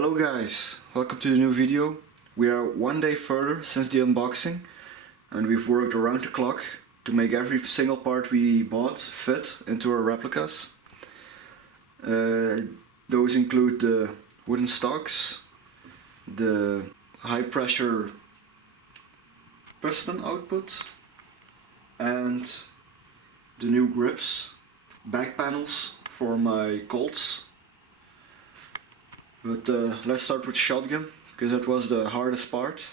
Hello guys, welcome to the new video. We are one day further since the unboxing and we've worked around the clock to make every single part we bought fit into our replicas. Those include the wooden stocks, the high pressure piston output and the new grips, back panels for my Colts. But let's start with shotgun, because that was the hardest part.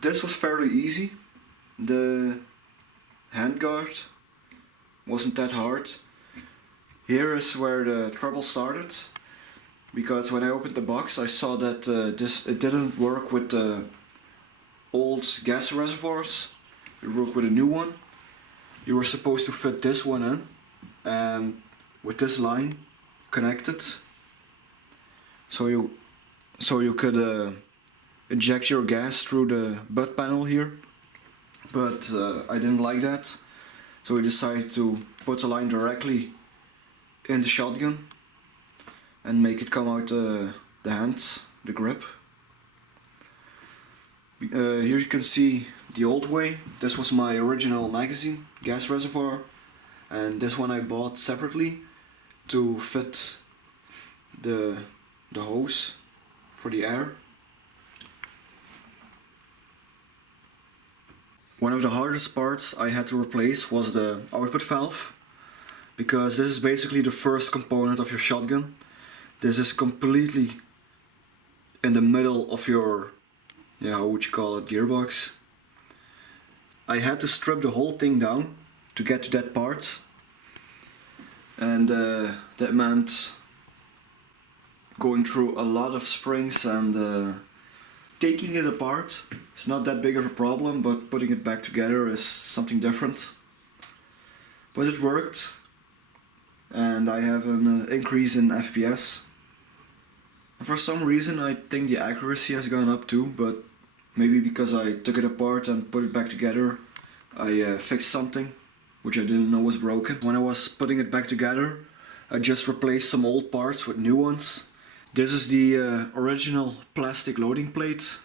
This was fairly easy. The handguard wasn't that hard. Here is where the trouble started, because when I opened the box I saw that it didn't work with the old gas reservoirs. It worked with a new one. You were supposed to fit this one in and with this line connected. So you could inject your gas through the butt panel here, but I didn't like that, so we decided to put the line directly in the shotgun and make it come out the hand, the grip. Here you can see the old way. This was my original magazine gas reservoir, and this one I bought separately to fit the hose for the air. One of the hardest parts I had to replace was the output valve, because this is basically the first component of your shotgun. This is completely in the middle of your, how would you call it, gearbox. I had to strip the whole thing down to get to that part, and that meant going through a lot of springs and taking it apart. It's not that big of a problem, but putting it back together is something different. But it worked, and I have an increase in FPS. And for some reason I think the accuracy has gone up too, but maybe because I took it apart and put it back together, I fixed something which I didn't know was broken. When I was putting it back together, I just replaced some old parts with new ones. This is the original plastic loading plate.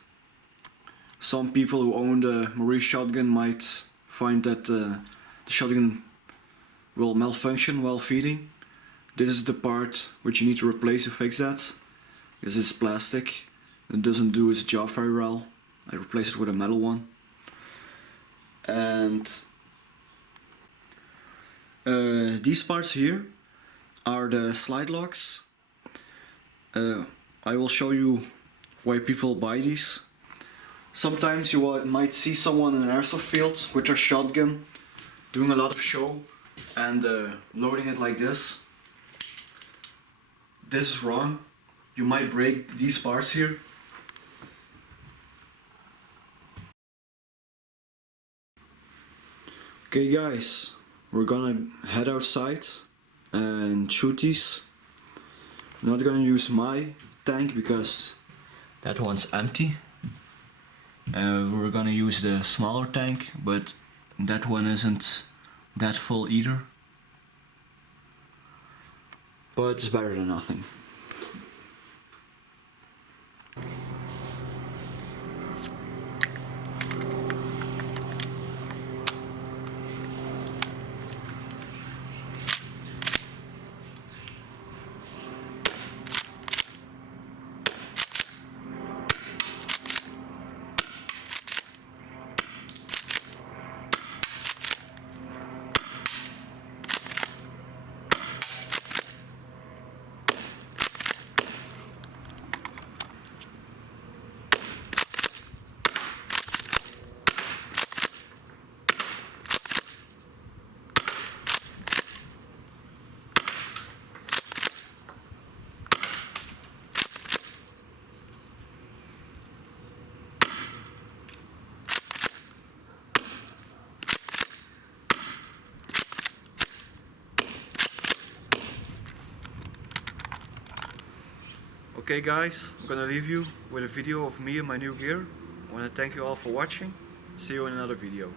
Some people who own the Marui shotgun might find that the shotgun will malfunction while feeding. This is the part which you need to replace to fix that, because it's plastic and it doesn't do its job very well. I replaced it with a metal one. And these parts here are the slide locks. I will show you why people buy these. Sometimes you might see someone in an airsoft field with their shotgun doing a lot of show and loading it like this. This is wrong. You might break these parts here. Okay guys, we're gonna head outside and shoot these. I'm not gonna use my tank because that one's empty. We're gonna use the smaller tank, but that one isn't that full either. But it's better than nothing. Okay guys, I'm gonna leave you with a video of me and my new gear. I wanna thank you all for watching. See you in another video.